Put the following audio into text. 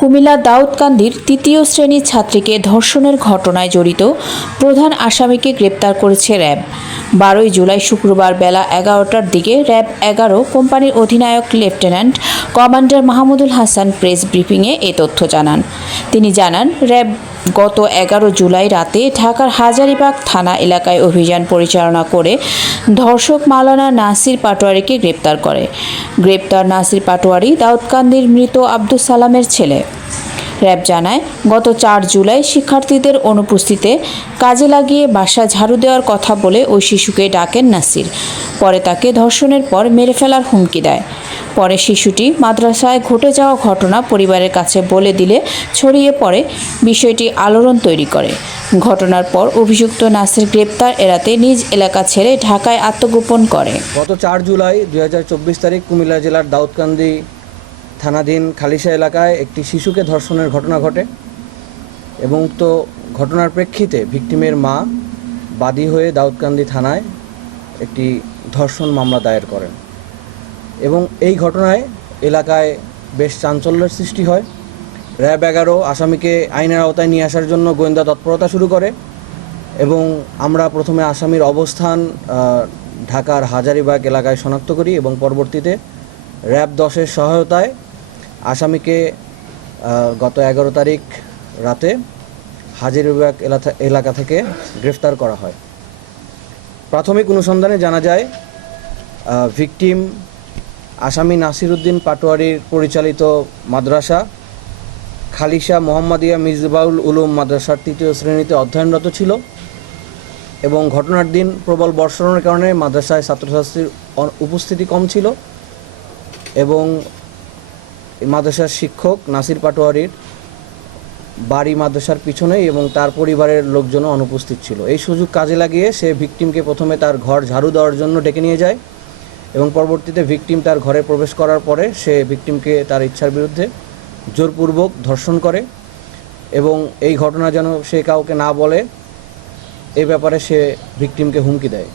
কুমিল্লা দাউদকান্দির তৃতীয় শ্রেণীর ছাত্রীকে ধর্ষণের ঘটনায় জড়িত প্রধান আসামিকে গ্রেপ্তার করেছে র্যাব। 12 জুলাই শুক্রবার বেলা 11টার দিকে র্যাব 11 কোম্পানির অধিনায়ক lieutenant commander Mahmudul Hasan press ব্রিফিংয়ে এ তথ্য জানান। তিনি জানান, র্যাব গত 11 জুলাই রাতে ঢাকার হাজারীবাগ থানা এলাকায় অভিযান পরিচালনা করে ধর্ষক মাওলানা নাসির পাটোয়ারিকে গ্রেপ্তার করে। গ্রেপ্তার নাসির পাটোয়ারি দাউদকান্দির মৃত আব্দুস সালামের ছেলে। র্যাব জানায়, গত 4 জুলাই শিক্ষার্থীদের অনুপস্থিতিতে কাজে লাগিয়ে বাসা ঝাড়ু দেওয়ার কথা বলে ওই শিশুকে ডাকেন নাসির। পরে তাকে ধর্ষণের পর মেরে ফেলার হুমকি দেয়। পরে শিশুটি মাদ্রাসায় ঘটে যাওয়া ঘটনা পরিবারের কাছে বলে দিলে ছড়িয়ে পড়ে, বিষয়টি আলোড়ন তৈরি করে। ঘটনার পর অভিযুক্ত নাসির গ্রেপ্তার এড়াতে নিজ এলাকা ছেড়ে ঢাকায় আত্মগোপন করে। গত 4 জুলাই 2024 তারিখ কুমিল্লা জেলার দাউদকান্দি থানাধীন খালিশা এলাকায় একটি শিশুকে ধর্ষণের ঘটনা ঘটে এবং তো ঘটনার প্রেক্ষিতে ভিকটিমের মা বাদী হয়ে দাউদকান্দি থানায় একটি ধর্ষণ মামলা দায়ের করেন এবং এই ঘটনায় এলাকায় বেশ চাঞ্চল্যের সৃষ্টি হয়। র্যাব 11 আসামিকে আইনের আওতায় নিয়ে আসার জন্য গোয়েন্দা তৎপরতা শুরু করে এবং আমরা প্রথমে আসামির অবস্থান ঢাকার হাজারীবাগ এলাকায় শনাক্ত করি এবং পরবর্তীতে র্যাব 10-এর সহায়তায় আসামিকে গত 11 তারিখ রাতে হাজারীবাগ এলাকা থেকে গ্রেফতার করা হয়। প্রাথমিক অনুসন্ধানে জানা যায়, ভিকটিম আসামি নাসির উদ্দিন পাটোয়ারির পরিচালিত মাদ্রাসা খালিশা মোহাম্মদিয়া মিসবাউল উলুম মাদ্রাসার 3য় শ্রেণীতে অধ্যয়নরত ছিল এবং ঘটনার দিন প্রবল বর্ষণের কারণে মাদ্রাসায় ছাত্রছাত্রীর উপস্থিতি কম ছিল এবং মাদ্রাসার শিক্ষক নাসির পাটোয়ারির বাড়ি মাদ্রাসার পিছনেই এবং তার পরিবারের লোকজনও অনুপস্থিত ছিল। এই সুযোগ কাজে লাগিয়ে সে ভিকটিমকে প্রথমে তার ঘর ঝাড়ু দেওয়ার জন্য ডেকে নিয়ে যায় এবং পরবর্তীতে ভিকটিম তার ঘরে প্রবেশ করার পরে সে ভিকটিমকে তার ইচ্ছার বিরুদ্ধে জোরপূর্বক ধর্ষণ করে এবং এই ঘটনা যেন সে কাউকে না বলে এ ব্যাপারে সে ভিকটিমকে হুমকি দেয়।